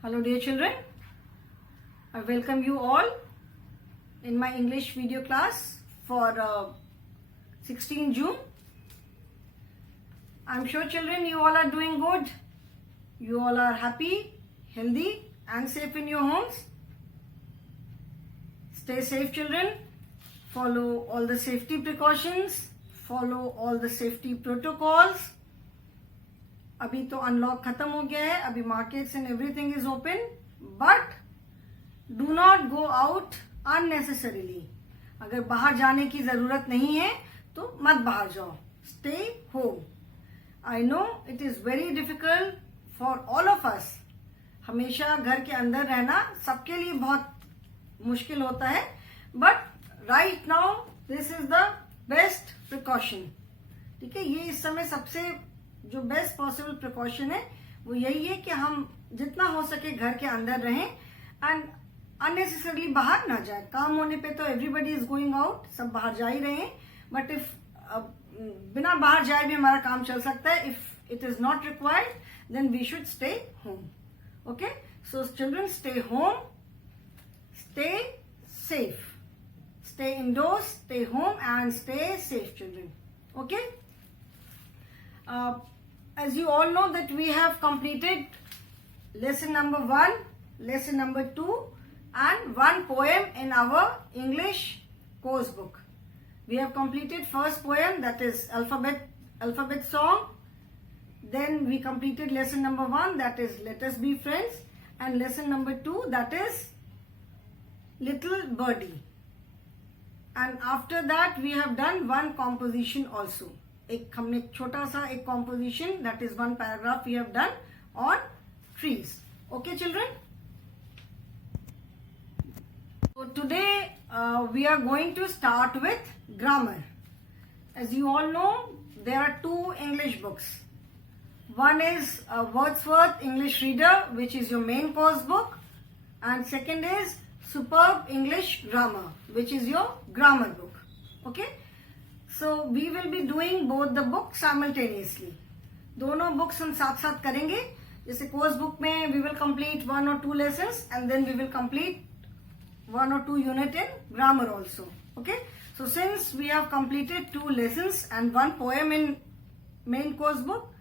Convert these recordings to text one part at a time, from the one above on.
Hello dear children, I welcome you all in my English video class for 16 June. I'm sure children you all are doing good. You all are happy, healthy and safe in your homes. Stay safe children. Follow all the safety precautions. Follow all the safety protocols. अभी तो unlock खत्म हो गया है, अभी markets and everything is open, but do not go out unnecessarily. अगर बाहर जाने की जरूरत नहीं है तो मत बाहर जाओ. Stay home. I know it is very difficult for all of us. हमेशा घर के अंदर रहना सबके लिए बहुत मुश्किल होता है, but right now this is the best precaution. ठीक है, ये इस समय सबसे जो बेस्ट पॉसिबल प्रिकॉशन है वो यही है कि हम जितना हो सके घर के अंदर रहें एंड अननेसेसरली बाहर ना जाए. काम होने पे तो एवरीबडी इज गोइंग आउट, सब बाहर जा ही रहे हैं, बट इफ बिना बाहर जाए भी हमारा काम चल सकता है. If it is not required then we should stay home. Okay, so children stay home, stay safe, stay indoors, stay home and stay safe children. Okay, as you all know that we have completed lesson number 1, lesson number 2 and one poem in our English course book. We have completed first poem, that is alphabet song. Then we completed lesson number 1, that is Let Us Be Friends, and lesson number 2, that is Little Birdie. And after that we have done one composition also. एक हमने छोटा सा एक composition, that is one paragraph we have done on trees. Okay children? So today we are going to start with grammar. As you all know, there are two English books. One is Wordsworth English Reader, which is your main course book, and second is Superb English Grammar, which is your grammar book. Okay, so we will be doing both the books simultaneously. दोनों books हम साथ साथ करेंगे. जैसे course book में we will complete 1 or 2 lessons and then we will complete 1 or 2 unit in grammar also. Okay, so since we have completed 2 lessons and 1 poem in main course book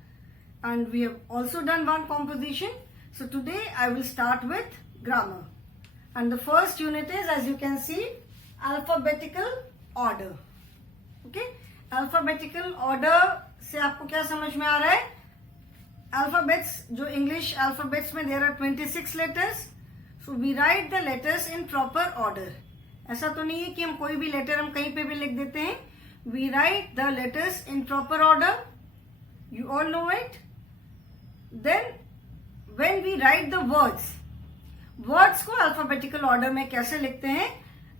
and we have also done 1 composition, so today I will start with grammar. And the first unit is, as you can see, alphabetical order. Okay, alphabetical order से आपको क्या समझ में आ रहा है? Alphabets, जो English alphabets में there are 26 letters. So we write the letters in proper order. ऐसा तो नहीं है कि हम कोई भी letter हम कहीं पे भी लिख देते हैं. We write the letters in proper order. You all know it. Then when we write the words को अल्फाबेटिकल ऑर्डर में कैसे लिखते हैं,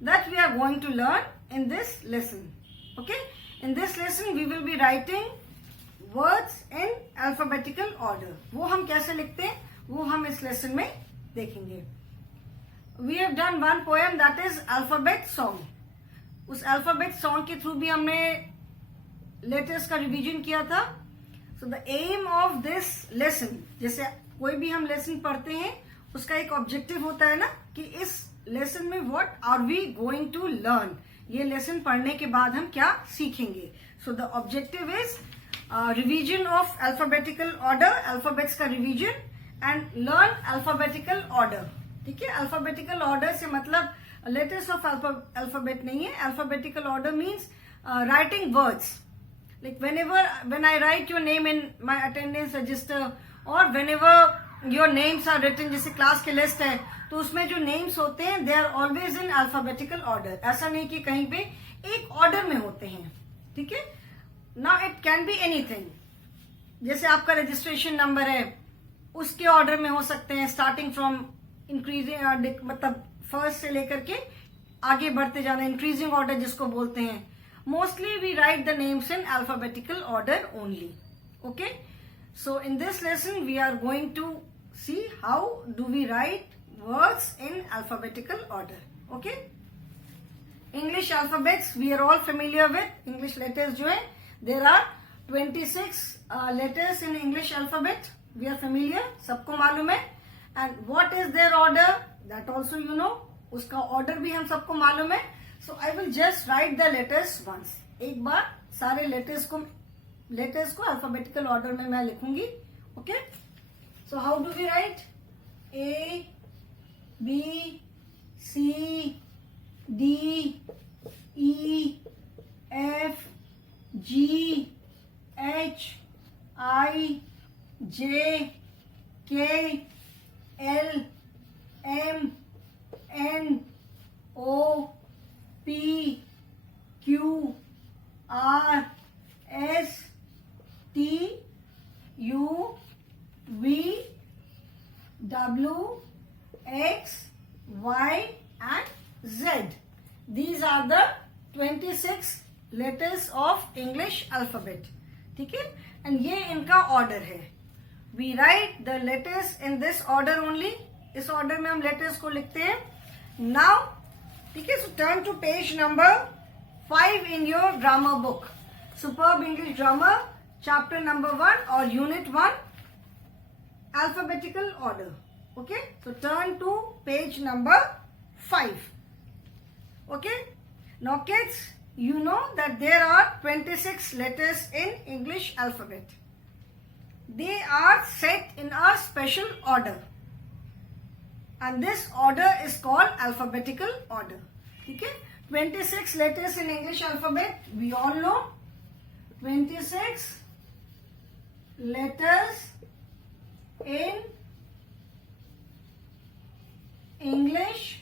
that we are going to learn in this lesson. Okay, in this lesson we will be writing words in alphabetical order. वो हम कैसे लिखते हैं वो हम इस लेसन में देखेंगे. We have done one poem, that is alphabet song. उस अल्फाबेट सॉन्ग के थ्रू भी हमने लेटर्स का रिवीजन किया था. So the aim of this lesson, जैसे कोई भी हम लेसन पढ़ते हैं उसका एक ऑब्जेक्टिव होता है ना कि इस लेसन में what are we going to learn, ये लेसन पढ़ने के बाद हम क्या सीखेंगे. So the objective is revision of alphabetical order, alphabets का revision and learn alphabetical order. ठीक है, अल्फाबेटिकल ऑर्डर से मतलब लेटर्स ऑफ अल्फाबेट नहीं है. Alphabetical order means writing words. Like when I write your name in my attendance register or whenever your names are written, जैसे class के list है तो उसमें जो नेम्स होते हैं they are always in alphabetical order. ऐसा नहीं कि कहीं पे एक ऑर्डर में होते हैं. ठीक है, now it can be anything. जैसे आपका रजिस्ट्रेशन नंबर है उसके ऑर्डर में हो सकते हैं, स्टार्टिंग फ्रॉम इंक्रीजिंग, मतलब फर्स्ट से लेकर के आगे बढ़ते जाना, इंक्रीजिंग ऑर्डर जिसको बोलते हैं. Mostly we write the names in alphabetical order only. Okay, so in this lesson we are going to see how do we write words in alphabetical order. Okay, English alphabets we are all familiar with. English letters जो है there are 26 letters in English alphabet. We are familiar, सबको मालूम है. and what is their order, that also you know. उसका order भी हम सबको मालूम है. So I will just write the letters once. एक बार सारे letters को alphabetical order में मैं लिखूंगी. Okay? So how do we write? A, B, C, D, E, F, G, H, I, J, K, L, M, N, O, P, Q, R, S, T, U, V, W, X, Y and Z. These are the 26 letters of English alphabet. ठीक है? And ये इनका order है. We write the letters in this order only. इस order में हम letters को लिखते हैं. Now, ठीक है? So turn to page number 5 in your grammar book. Superb English Grammar, chapter number 1 or unit 1, alphabetical order. Okay? So turn to page number 5. Okay? Now kids, you know that there are 26 letters in English alphabet. They are set in a special order. And this order is called alphabetical order. Okay? 26 letters in English alphabet, we all know. 26 letters in English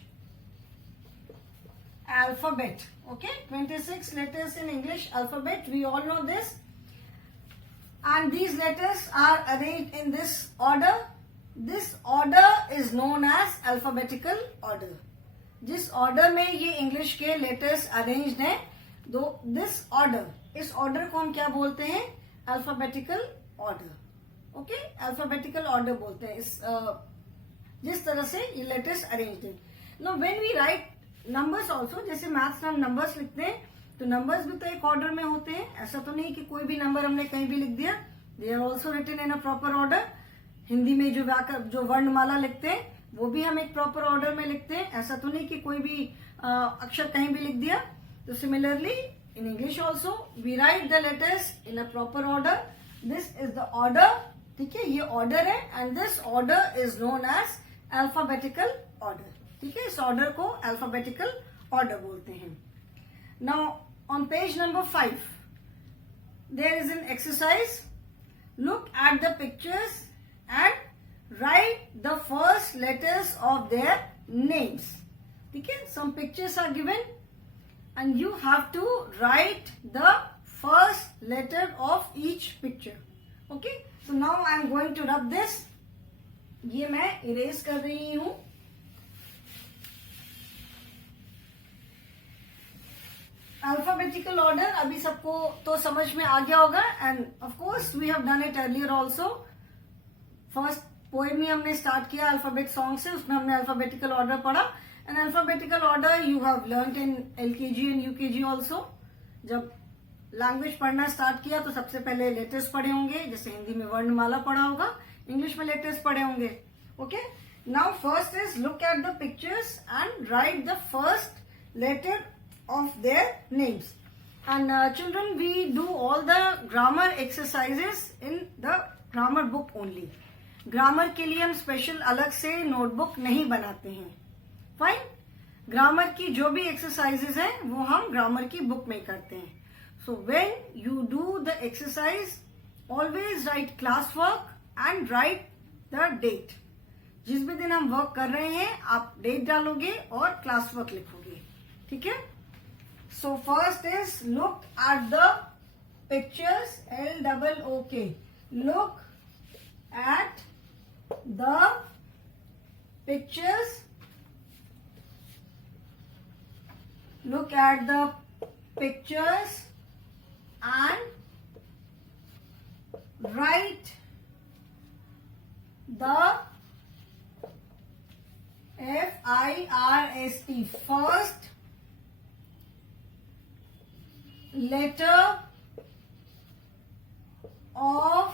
alphabet. Okay, 26 letters in English alphabet, we all know this. And these letters are arranged in this order. This order is known as alphabetical order. जिस order में ये English के letters arranged हैं, this order, इस order को हम क्या बोलते हैं? Alphabetical order. Okay, alphabetical order बोलते हैं इस जिस तरह से ये letters arranged हैं. Now when we write numbers also, जैसे मैथ्स में हम numbers लिखते हैं, तो numbers भी तो एक order में होते हैं. ऐसा तो नहीं कि कोई भी number हमने कहीं भी लिख दिया. They are also written in a proper order. Hindi में जो वर्णमाला लिखते हैं वो भी हम एक प्रॉपर ऑर्डर में लिखते हैं. ऐसा तो नहीं कि कोई भी अक्षर कहीं भी लिख दिया. तो similarly in English also we write the letters in a proper order. This is the order. ठीक है, ये ऑर्डर है and this order is known as alphabetical order. ठीक है, इस ऑर्डर को अल्फाबेटिकल ऑर्डर बोलते हैं. Now on page number 5 there is an exercise. Look at the pictures and write the first letters of their names. Okay, some pictures are given and you have to write the first letter of each picture. Okay, so now I am going to rub this. ये मैं erase कर रही हूं. Alphabetical order अभी सबको तो समझ में आ गया होगा and of course we have done it earlier also. First poem ही हमने स्टार्ट किया अल्फाबेट सॉन्ग से, उसमें हमने अल्फाबेटिकल ऑर्डर पढ़ा. And alphabetical order you have learned in LKG and UKG also. जब लैंग्वेज पढ़ना स्टार्ट किया तो सबसे पहले लेटर्स पढ़े होंगे, जैसे हिंदी में वर्णमाला पढ़ा होगा, इंग्लिश में लेटर्स पढ़े होंगे. Okay, now first is look at the pictures and write the first letter of their names. And children we do all the grammar exercises in the grammar book only. Grammar के लिए हम special अलग से notebook नहीं बनाते हैं. Fine, grammar की जो भी एक्सरसाइजेज हैं वो हम ग्रामर की बुक में करते हैं. So when you do the exercise always write class work and write the date. जिस भी दिन हम वर्क कर रहे हैं आप डेट डालोगे और क्लास वर्क लिखोगे. ठीक है, so first is look at the pictures. LOOK. Look at the pictures. Look at the pictures and write the FIRST first letter of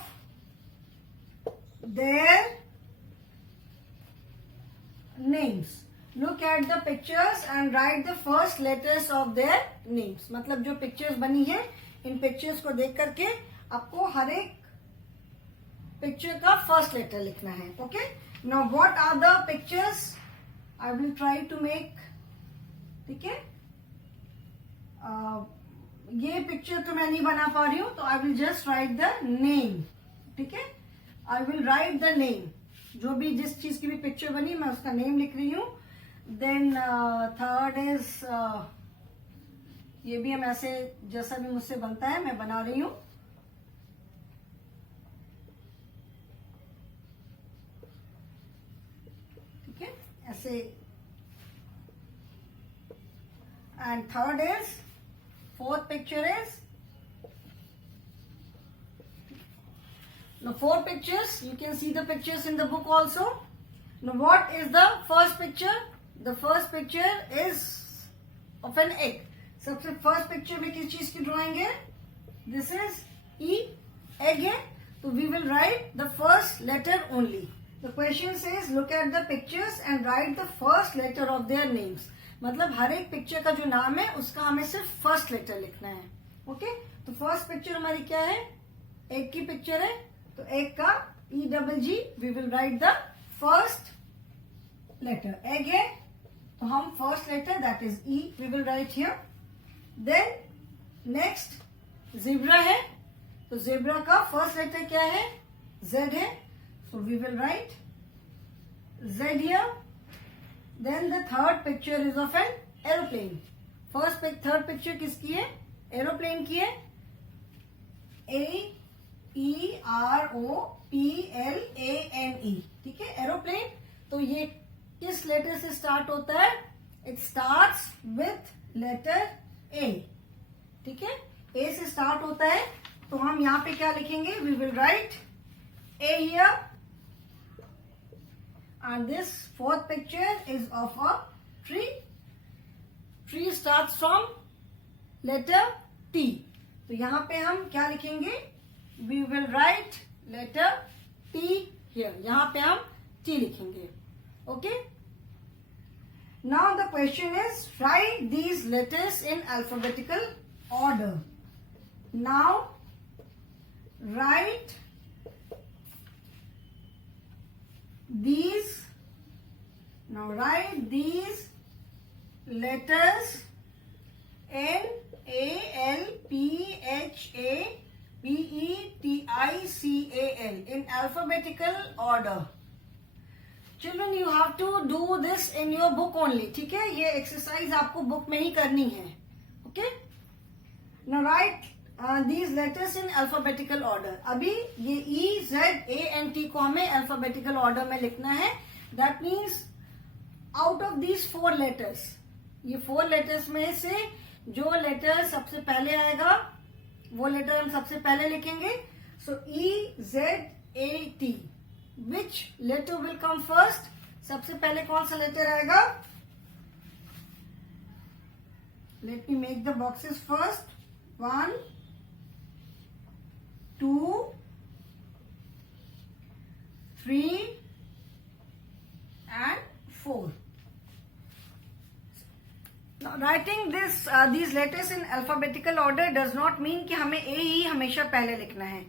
their names. Look at the pictures and write the first letters of their names. मतलब जो pictures बनी है, इन pictures को देख करके आपको हर एक picture का first letter लिखना है. Okay? Now what are the pictures? I will try to make. ठीक है? ये पिक्चर तो मैं नहीं बना पा रही हूं, तो I will just right the name. ठीक है? I will write the name. जो भी जिस चीज की भी पिक्चर बनी मैं उसका नेम लिख रही हूं. देन थर्ड इज, ये भी हम ऐसे जैसा भी मुझसे बनता है मैं बना रही हूं. ठीक है? ऐसे. And third is, fourth picture is, now 4 pictures, you can see the pictures in the book also. Now what is the first picture? The first picture is of an egg. सबसे first picture में किस चीज की drawing है? This is E, egg है, तो we will write the first letter only. The question says look at the pictures and write the first letter of their names. मतलब हर एक पिक्चर का जो नाम है उसका हमें सिर्फ फर्स्ट लेटर लिखना है. ओके? तो फर्स्ट पिक्चर हमारी क्या है? एग की पिक्चर है, तो एग का E-double-G, we will write the first letter. Egg है तो हम first letter that is E we will write here. Then next zebra है, तो ज़ेब्रा का फर्स्ट लेटर क्या है? Z है, so we will write Z here. Then the third picture is of an aeroplane. Third picture किसकी है? Aeroplane की है. A-E-R-O-P-L-A-N-E. ठीक है? Aeroplane. तो ये किस लेटर से स्टार्ट होता है? It starts with letter A. ठीक है? A से स्टार्ट होता है, तो हम यहाँ पे क्या लिखेंगे? We will write A here. And this fourth picture is of a tree. Tree starts from letter T. तो यहाँ पे हम क्या लिखेंगे? We will write letter T here. यहाँ पे हम T लिखेंगे. Okay? Now the question is write these letters in alphabetical order. Now write these letters N-A-L-P-H-A-B-E-T-I-C-A-L in alphabetical order. Children, you have to do this in your book only. ठीक है? ये exercise आपको book में ही करनी है. Okay? Now write these letters in alphabetical order. अभी ये E, Z, A and T को हमें alphabetical order में लिखना है. That means out of these 4 letters, ये 4 letters में से जो letter सबसे पहले आएगा वो letter हम सबसे पहले लिखेंगे. So E, Z, A, T. Which letter will come first? सबसे पहले कौन सा letter आएगा? Let me make the boxes first. 1, 2, 3 and 4. Now, writing these letters in alphabetical order does not mean कि हमें A ही हमेशा पहले लिखना है.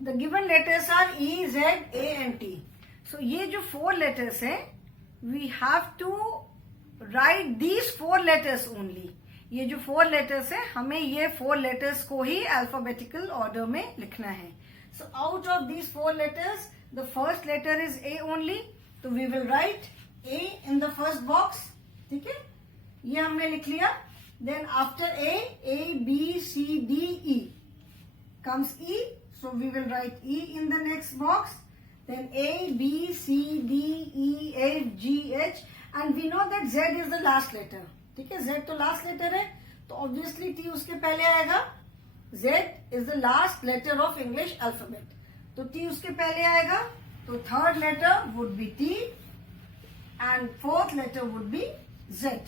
The given letters are E, Z, A and T. So ये जो 4 letters हैं, we have to write these 4 letters only. ये जो 4 letters है, हमें ये 4 letters को ही alphabetical order में लिखना है. So out of these 4 letters, the first letter is A only. So we will write A in the first box. ठीक है? ये हमने लिख लिया. Then after A, B, C, D, E comes E. So we will write E in the next box. Then A, B, C, D, E, F, G, H. And we know that Z is the last letter. ठीक है? Z तो last letter है, तो obviously T उसके पहले आएगा. Z is the last letter of English alphabet. तो T उसके पहले आएगा, तो third letter would be T and fourth letter would be Z.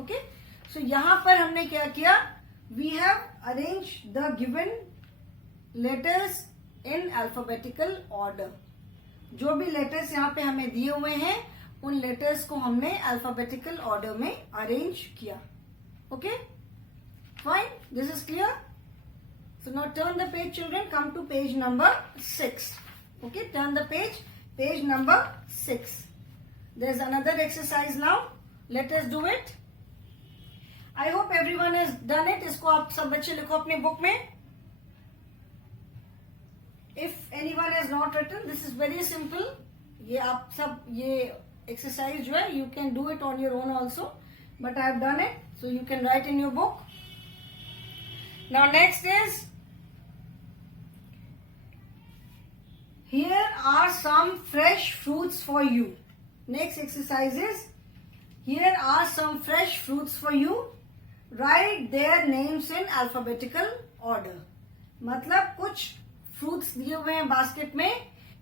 Okay? So यहाँ पर हमने क्या किया? We have arranged the given letters in alphabetical order. जो भी letters यहाँ पे हमें दिए हुए हैं उन लेटर्स को हमने अल्फाबेटिकल ऑर्डर में अरेंज किया. Okay, fine, this is clear. So now turn the page, children. Come to page number 6. Okay, turn the page number 6. There's another exercise now. Let us do it. I hope everyone has done it. इसको आप सब बच्चे लिखो अपने book में. If anyone has not written, this is very simple. ये आप सब ये exercise जो है, you can do it on your own also. But I have done it, so you can write in your book. Now next is, here are some fresh fruits for you. Next exercise is, here are some fresh fruits for you. Write their names in alphabetical order. मतलब कुछ fruits दिए हुए हैं basket में.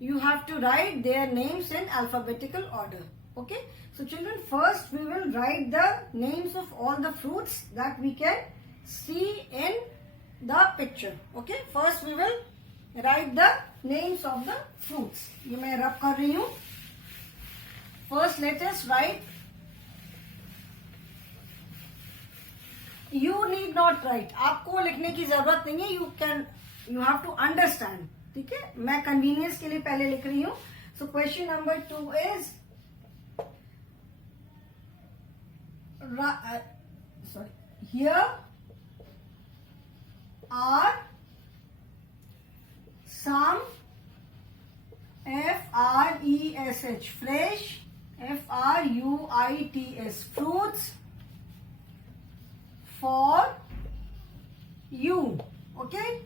You have to write their names in alphabetical order. Okay. So children, first we will write the names of all the fruits that we can see in the picture. Okay. First we will write the names of the fruits. ये मैं रब कर रही हूँ. First let us write. You need not write. आपको लिखने की जरूरत नहीं है. You have to understand. ठीक है, मैं convenience के लिए पहले लिख रही हूँ. So question number 2 is, here are some F-R-E-S-H, fresh, F-R-U-I-T-S, fruits for you. Okay,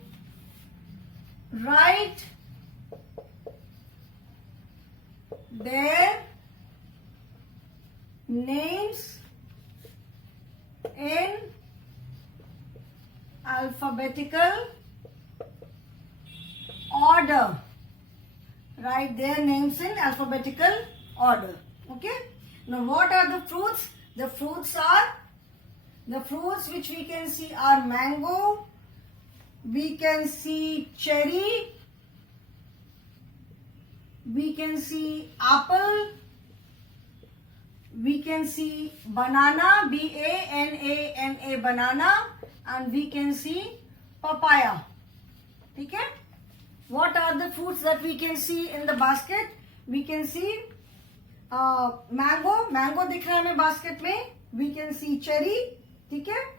write their names in alphabetical order. Write their names in alphabetical order. Okay. Now what are the fruits? The fruits which we can see are mango, we can see cherry, we can see apple, we can see banana, B-A-N-A-N-A, banana, and we can see papaya. Okay? What are the fruits that we can see in the basket? We can see mango दिख रहा है हमें basket में. We can see cherry. ठीक है?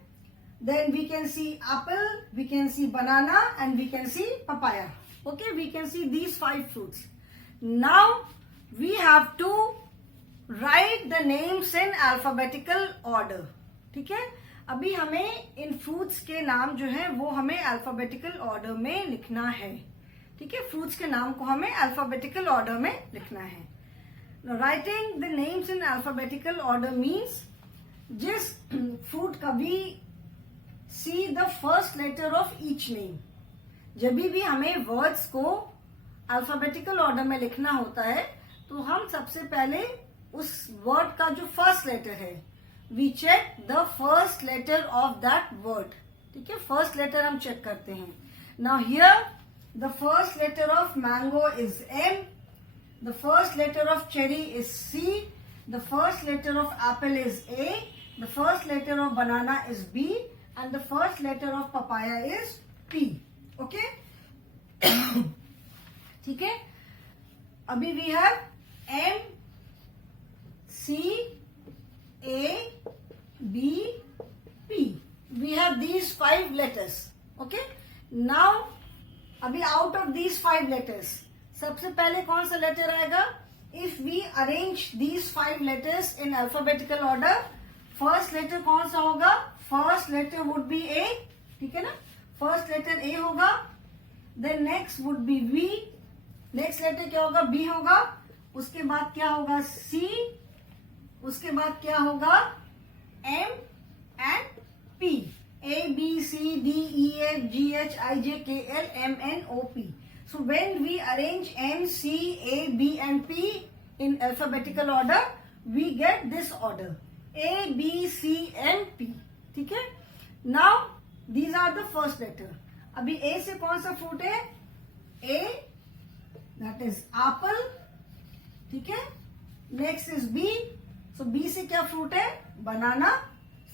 Then we can see apple, we can see banana, and we can see papaya. Okay, we can see these 5 fruits. Now we have to write the names in alphabetical order. ठीक है? अभी हमें इन fruits के नाम जो है वो हमें अल्फाबेटिकल ऑर्डर में लिखना है. ठीक है, फ्रूट्स के नाम को हमें अल्फाबेटिकल ऑर्डर में लिखना है. Writing the names in alphabetical order means, जिस फ्रूट का भी see the first letter of each name. जब भी हमें वर्ड्स को अल्फाबेटिकल ऑर्डर में लिखना होता है तो हम सबसे पहले उस वर्ड का जो फर्स्ट लेटर है, we check the first letter of that word. ठीक है, फर्स्ट लेटर हम चेक करते हैं. Now here the first letter of mango is M, the first letter of cherry is C, the first letter of apple is A, the first letter of banana is B, and the first letter of papaya is P. Okay? ठीक है? अभी we have M, C, A, B, P. We have these 5 letters. Okay? Now, अभी out of these 5 letters, सबसे पहले कौन सा letter आएगा? If we arrange these 5 letters in alphabetical order, first letter कौन सा होगा? First letter would be A. ठीक है ना? First letter A होगा. Then next would be V. Next letter क्या होगा? B होगा. उसके बाद क्या होगा? C. उसके बाद क्या होगा? M and P. A, B, C, D, E, F, G, H, I, J, K, L, M, N, O, P. So when we arrange M, C, A, B and P in alphabetical order, we get this order. A, B, C, M, P. ठीक है? Now these are the first letter. अभी A से कौन सा fruit है? A, that is apple. ठीक है? Next is B. So B से क्या fruit है? Banana.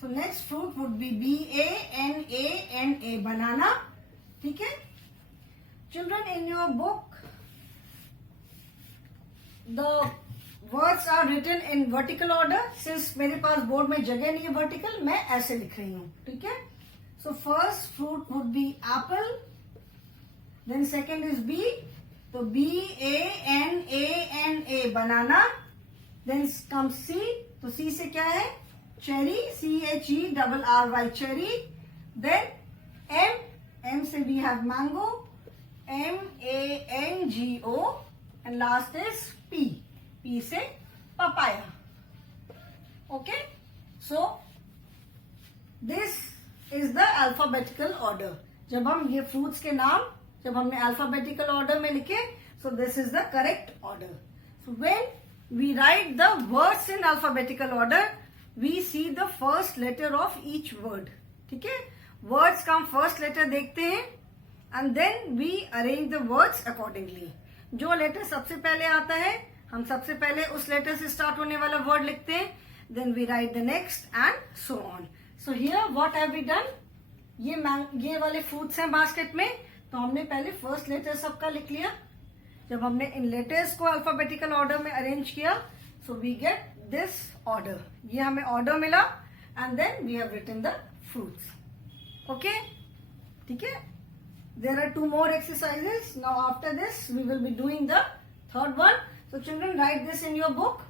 So next fruit would be BANANA, banana. ठीक है? Children, in your book, the words are written in vertical order. Since मेरे पास board में जगह नहीं है vertical, मैं ऐसे लिख रही हूँ. ठीक है? So first fruit would be apple. Then second is B. So BANANA, banana. Then comes C. तो C से क्या है? Cherry. CHERRY, cherry. Then M से we have mango. MANGO. And last is P. P से papaya. Okay? So this is the alphabetical order. जब हम ये fruits के नाम जब हमने alphabetical order में लिखे, so this is the correct order. So when we write the words in alphabetical order, we see the first letter of each word. ठीक है? Words का हम first letter देखते हैं and then we arrange the words accordingly. जो letter सबसे पहले आता है, हम सबसे पहले उस letter से start होने वाला word लिखते हैं. Then we write the next and so on. So here what have we done? ये वाले fruits हैं basket में, तो हमने पहले first letter सबका लिख लिया. जब हमने इन letters को alphabetical order में arrange किया, so we get this order. ये हमें order मिला and then we have written the fruits. Okay? ठीक है? There are 2 more exercises. Now after this we will be doing the third one. So children, write this in your book.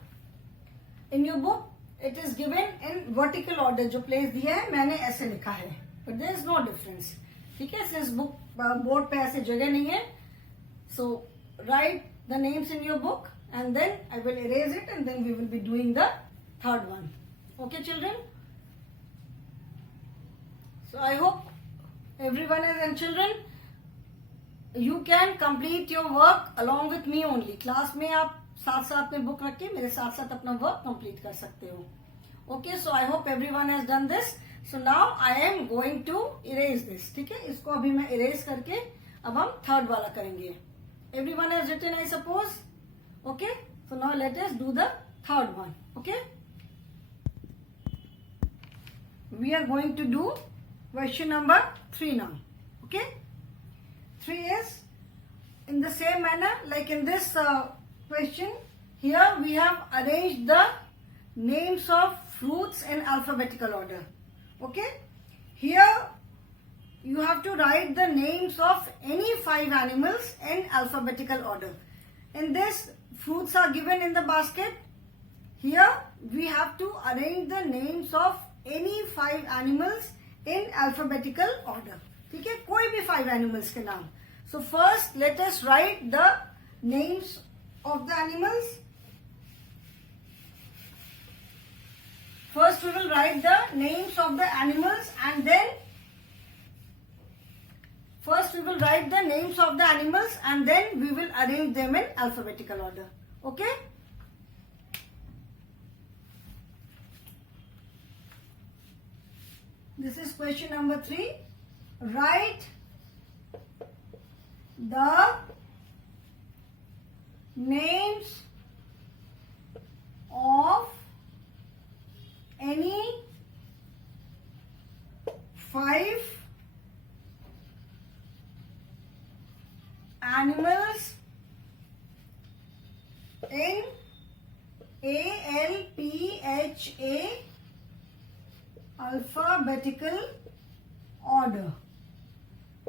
In your book it is given in vertical order. जो place दिया है मैंने ऐसे लिखा है. But there is no difference. ठीक है? Since book board पे ऐसे जगह नहीं है. So write the names in your book and then I will erase it and then we will be doing the third one. Okay children? So I hope everyone is, and children, you can complete your work along with me only. Class में आप साथ साथ में book रख के मेरे साथ साथ अपना work complete कर सकते हो. Okay, so I hope everyone has done this. So now I am going to erase this. ठीक है? इसको अभी मैं erase करके अब हम third वाला करेंगे. Everyone has written, I suppose. Okay, so now let us do the third one. Okay, we are going to do question number 3 now. Okay, 3 is in the same manner like in this question. Here we have arranged the names of fruits in alphabetical order. Okay, here you have to write the names of any 5 animals in alphabetical order. In this, fruits are given in the basket. Here we have to arrange the names of any 5 animals in alphabetical order. ठीक है? कोई भी 5 animals के नाम. So first let us write the names of the animals. First we will write the names of the animals and then we will arrange them in alphabetical order. Okay? This is question number 3. Write the names of any 5 animals in ALPHA alphabetical order.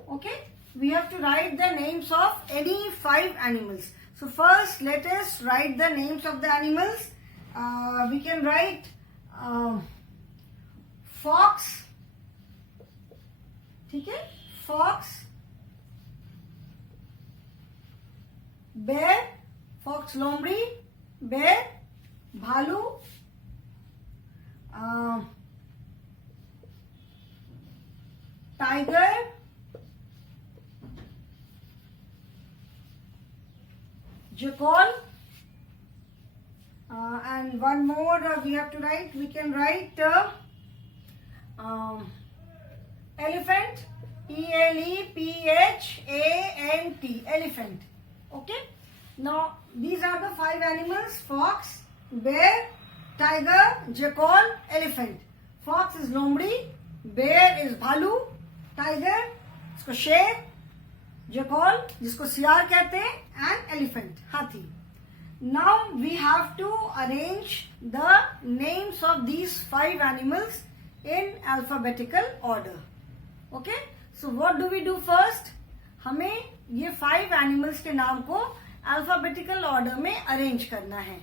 Okay, we have to write the names of any 5 animals. So first let us write the names of the animals. We can write fox. ठीक है? Fox, bear, fox लोमड़ी, bear, भालू, tiger, jackal, and one more we have to write. We can write elephant, ELEPHANT, elephant. Okay, now these are the 5 animals: fox, bear, tiger, jackal, elephant. Fox is लोमड़ी, bear is भालू, tiger इसको शेर, jackal जिसको सियार कहते हैं, and elephant हाथी. Now we have to arrange the names of these 5 animals in alphabetical order. Okay, so what do we do first? हमें ये 5 animals के नाम को alphabetical order में arrange करना है.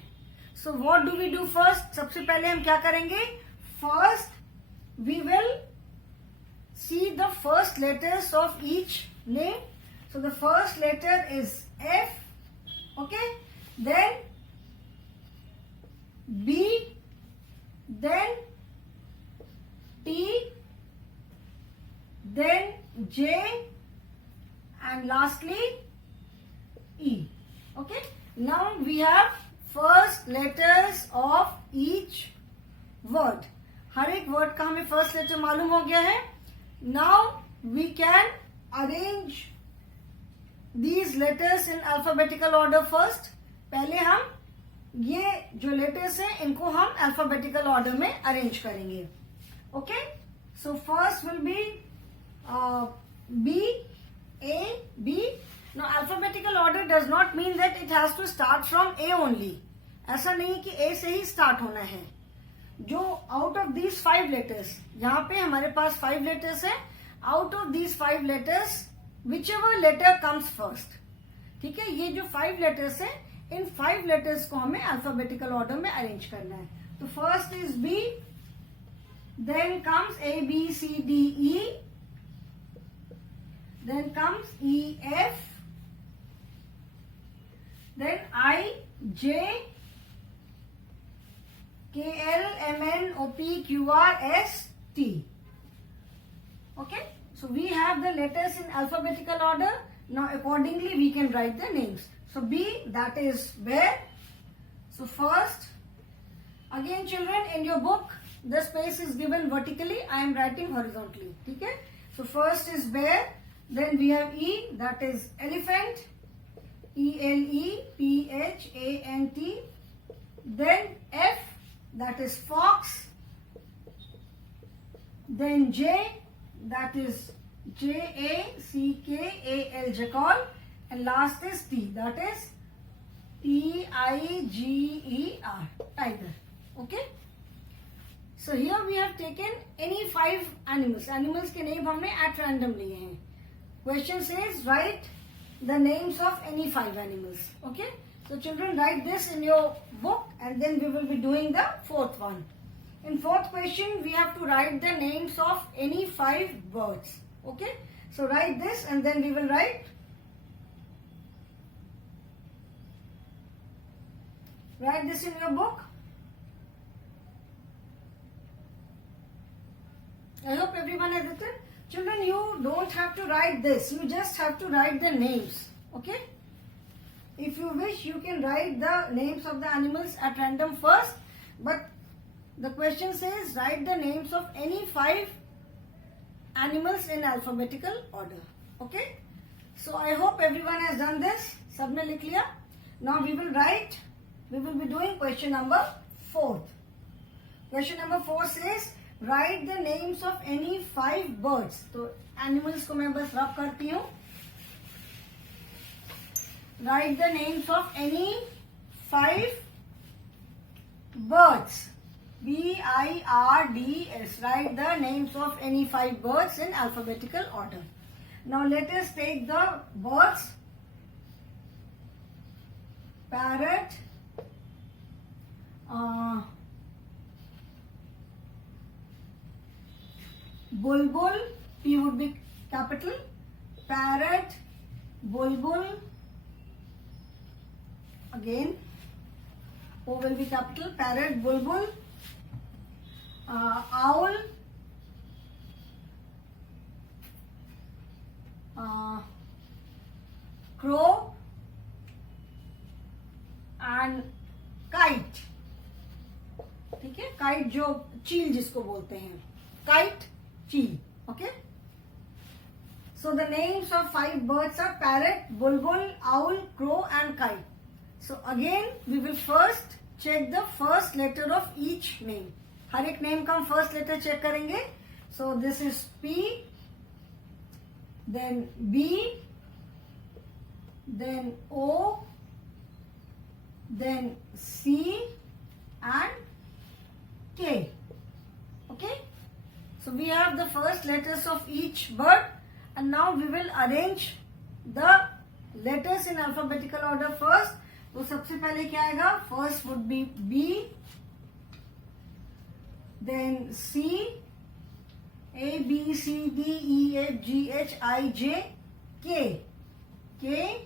So what do we do first? सबसे पहले हम क्या करेंगे? First we will see the first letters of each name. So the first letter is F. Okay, then B, then T, then J, and lastly E. Okay, now we have first letters of each word. हर एक word का हमें first letter मालूम हो गया है. Now we can arrange these letters in alphabetical order first. पहले हम ये जो लेटर्स हैं इनको हम अल्फाबेटिकल ऑर्डर में अरेंज करेंगे. Okay, so first will be B, A, B. Now alphabetical order does not mean that it has to start from A only. ऐसा नहीं कि A से ही स्टार्ट होना है. जो आउट ऑफ दीज 5 लेटर्स, यहाँ पे हमारे पास 5 लेटर्स है. Out of these 5 letters whichever letter comes first. ठीक है, ये जो 5 लेटर्स है इन 5 लेटर्स को हमें अल्फाबेटिकल ऑर्डर में अरेंज करना है. तो first is B, then comes A B C D E, then comes E F, then I, J, K, L, M, N, O, P, Q, R, S, T. Okay, so we have the letters in alphabetical order. Now accordingly we can write the names. So B, that is bear. So first, again children, in your book the space is given vertically, I am writing horizontally. Okay, so first is bear, then we have E, that is elephant, ELEPHANT, then F, that is fox, then J, that is JACKAL, jackal, and last is T, that is TIGER, tiger. Okay, so here we have taken any 5 animals. Animals के name हमने at random लिए हैं. Question says write the names of any 5 animals. Okay, so children, write this in your book and then we will be doing the 4th one. In 4th question we have to write the names of any 5 birds. Okay, so write this and then we will write this in your book. I hope everyone has written. Children, you don't have to write this. You just have to write the names. Okay? If you wish, you can write the names of the animals at random first. But the question says write the names of any 5 animals in alphabetical order. Okay? So I hope everyone has done this. सबने लिख लिया. Now we will be doing question number 4. Question number 4 says write the names of any 5 birds. तो animals को मैं बस रब करती हूँ. Write the names of any 5 birds. BIRDS. Write the names of any 5 birds in alphabetical order. Now let us take the birds. Parrot, bulbul, P would be capital, parrot, bulbul, again O will be capital, parrot, bulbul, owl, crow and kite. ठीक है, kite जो चील जिसको बोलते हैं, kite, चील. Okay, so the names of 5 birds are parrot, bulbul, owl, crow and kite. So again we will first check the first letter of each name. हर एक name का हम फर्स्ट लेटर चेक करेंगे. So this is P, then B, then O, then C and K. Okay? So we have the first letters of each bird, and now we will arrange the letters in alphabetical order first. तो सबसे पहले क्या आएगा? First would be B, then C, A, B, C, D, E, F, G, H, I, J, K, K,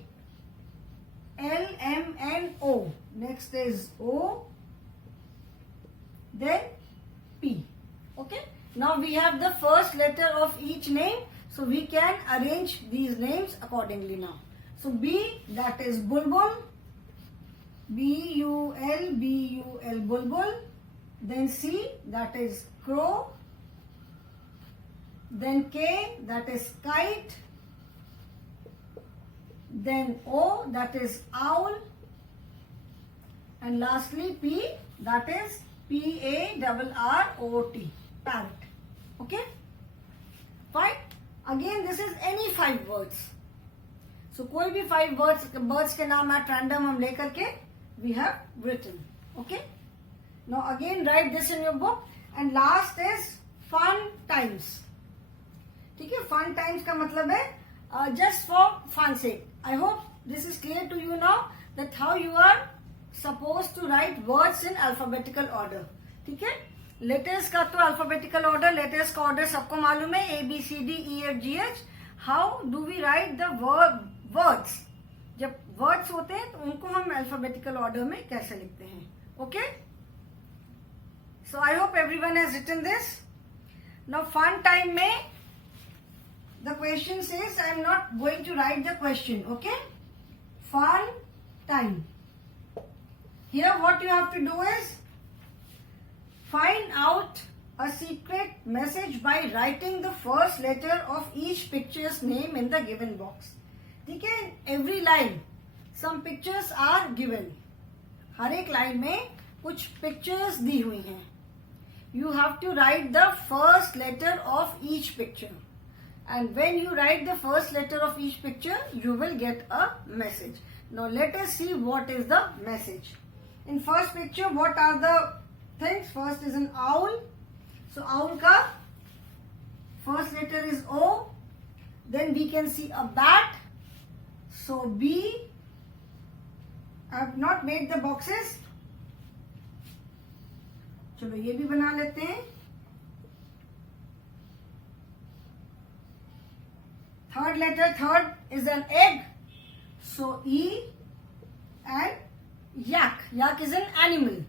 L, M, N, O. Next is O, then P. Okay? Now we have the first letter of each name, so we can arrange these names accordingly now. So B, that is Bulbul, B-U-L, B-U-L, Bulbul. Then C, that is Crow. Then K, that is Kite. Then O, that is Owl. And lastly P, that is P-A-R-R-O-T, Parrot. Okay? Fine. Again, this is any 5 words. So कोई भी 5 birds के नाम at random हम लेकर के we have written. Okay? Now again write this in your book. And last is fun times. ठीक है? Fun times का मतलब है just for fun sake. I hope this is clear to you now that how you are supposed to write words in alphabetical order. ठीक है? Letters का तो alphabetical order, letters का ऑर्डर सबको मालूम है, A B C D E F G H. How do we write the words? जब words होते हैं तो उनको हम अल्फाबेटिकल ऑर्डर में कैसे लिखते हैं? Okay, so I hope everyone has written this. Now fun time में the question says, I am not going to write the question. Okay, fun time. Here what you have to do is find out a secret message by writing the first letter of each picture's name in the given box. ठीक है? Every line some pictures are given. हर एक line में कुछ pictures दी हुई हैं. You have to write the first letter of each picture. And when you write the first letter of each picture, you will get a message. Now let us see what is the message. In first picture, what are the things? First is an owl. So owl ka first letter is O. Then we can see a bat. So B. I have not made the boxes. चलो ये भी बना लेते हैं. Third letter, third is an egg. So E. And yak. Yak is an animal.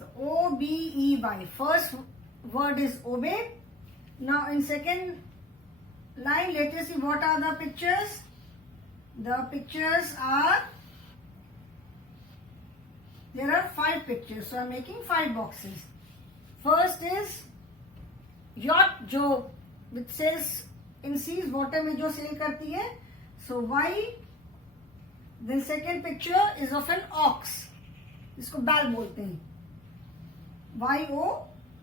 So O-B-E-Y. First word is obey. Now in second line, let us see what are the pictures. The pictures are, there are 5 pictures. So I am making 5 boxes. First is yacht, जो which says in seas, water में जो sail करती है. So Y. Then second picture is of an ox. इसको बैल बोलते हैं. Y-O.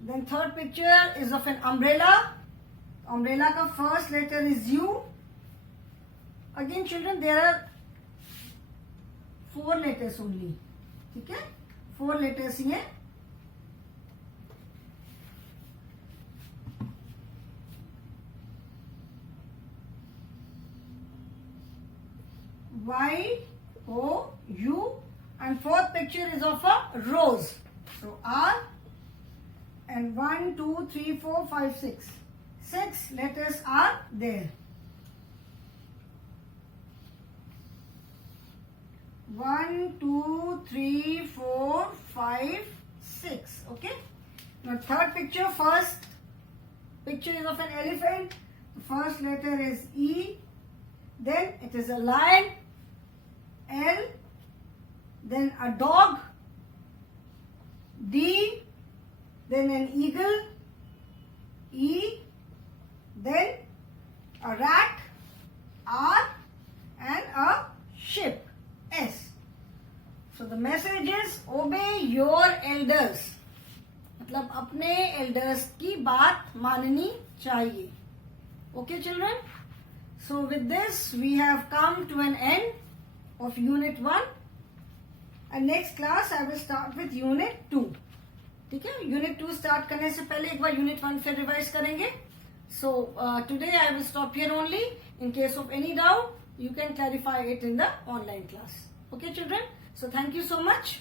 Then third picture is of an umbrella. Umbrella का first letter is U. Again children, there are 4 letters only. ठीक है? 4 letters ही हैं. Y-O-U. And fourth picture is of a rose. So R. And 1, 2, 3, 4, 5, 6. 6 letters are there. 1, 2, 3, 4, 5, 6. Okay. Now third picture, first picture is of an elephant. The first letter is E. Then it is a lion. L. Then a dog. D. Then an eagle, E, then a rat, R, and a ship, S. So the message is obey elders, मतलब अपने elders की बात माननी चाहिए. Okay children, so with this we have come to an end of unit 1 and next class I will start with unit 2. ठीक है, unit 2 start करने से पहले एक बार unit 1 फिर revise करेंगे. So today I will stop here only. In case of any doubt, you can clarify it in the online class. Okay children, so thank you so much.